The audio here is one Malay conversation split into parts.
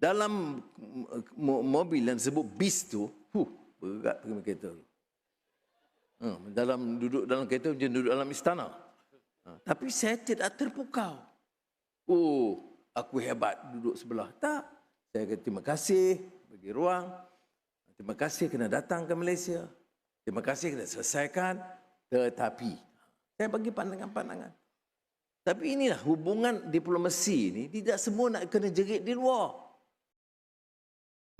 dalam mo- mobil yang disebut bis tu, huh, berat pergi kereta tu. Ha, dalam duduk dalam kereta macam duduk dalam istana. Ha, tapi saya tidak terpukau. Oh, aku hebat duduk sebelah. Tak. Saya kata terima kasih bagi ruang. Terima kasih kena datang ke Malaysia. Terima kasih kena selesaikan. Tetapi, saya bagi pandangan-pandangan. Tapi inilah hubungan diplomasi ini tidak semua nak kena jerit di luar.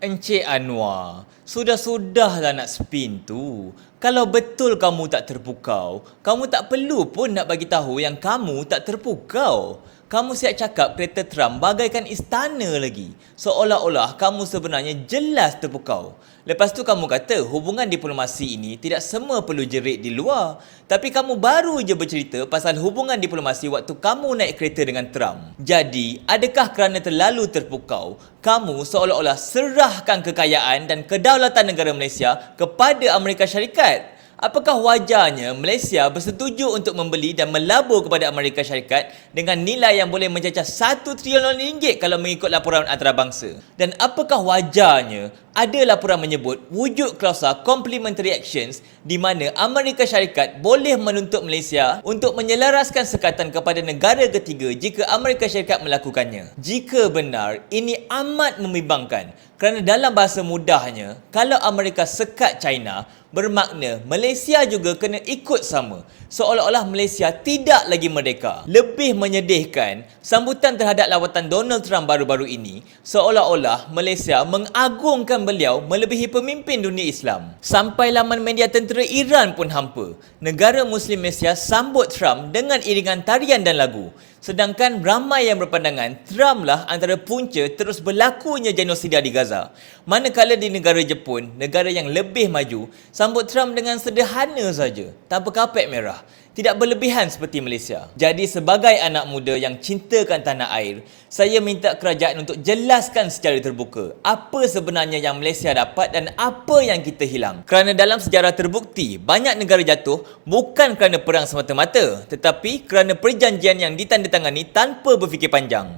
Encik Anwar, sudah-sudahlah nak spin tu. Kalau betul kamu tak terpukau, kamu tak perlu pun nak bagi tahu yang kamu tak terpukau. Kamu siap cakap kereta Trump bagaikan istana lagi. Seolah-olah kamu sebenarnya jelas terpukau. Lepas tu kamu kata hubungan diplomasi ini tidak semua perlu jerit di luar. Tapi kamu baru je bercerita pasal hubungan diplomasi waktu kamu naik kereta dengan Trump. Jadi, adakah kerana terlalu terpukau, kamu seolah-olah serahkan kekayaan dan kedaulatan negara Malaysia kepada Amerika Syarikat? Apakah wajarnya Malaysia bersetuju untuk membeli dan melabur kepada Amerika Syarikat dengan nilai yang boleh mencecah 1 trilion ringgit kalau mengikut laporan antarabangsa? Dan apakah wajarnya ada laporan menyebut wujud klausa complementary actions di mana Amerika Syarikat boleh menuntut Malaysia untuk menyelaraskan sekatan kepada negara ketiga jika Amerika Syarikat melakukannya? Jika benar, ini amat membimbangkan kerana dalam bahasa mudahnya, kalau Amerika sekat China, bermakna Malaysia juga kena ikut sama. Seolah-olah Malaysia tidak lagi merdeka. Lebih menyedihkan, sambutan terhadap lawatan Donald Trump baru-baru ini, seolah-olah Malaysia mengagungkan beliau melebihi pemimpin dunia Islam. Sampai laman media tentera Iran pun hampa. Negara Muslim Malaysia sambut Trump dengan iringan tarian dan lagu. Sedangkan ramai yang berpandangan Trump lah antara punca terus berlakunya genosida di Gaza. Manakala di negara Jepun, negara yang lebih maju, sambut Trump dengan sederhana saja, tanpa kapet merah. Tidak berlebihan seperti Malaysia. Jadi sebagai anak muda yang cintakan tanah air, saya minta kerajaan untuk jelaskan secara terbuka apa sebenarnya yang Malaysia dapat dan apa yang kita hilang. Kerana dalam sejarah terbukti, banyak negara jatuh bukan kerana perang semata-mata, tetapi kerana perjanjian yang ditandatangani tanpa berfikir panjang.